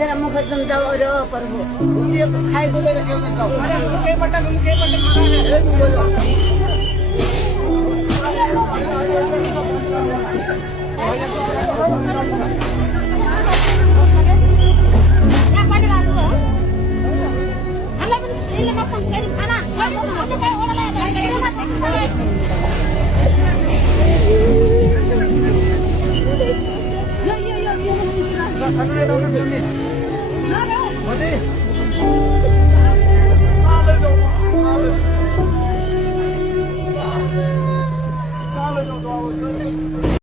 जरा मुख तुम जाओ और प्रभु ये खाए को मेरे क्यों ना खाओ मुके मटन मारा है पानी ला दो हला ये मत कर खाना मुझे काय ओला ला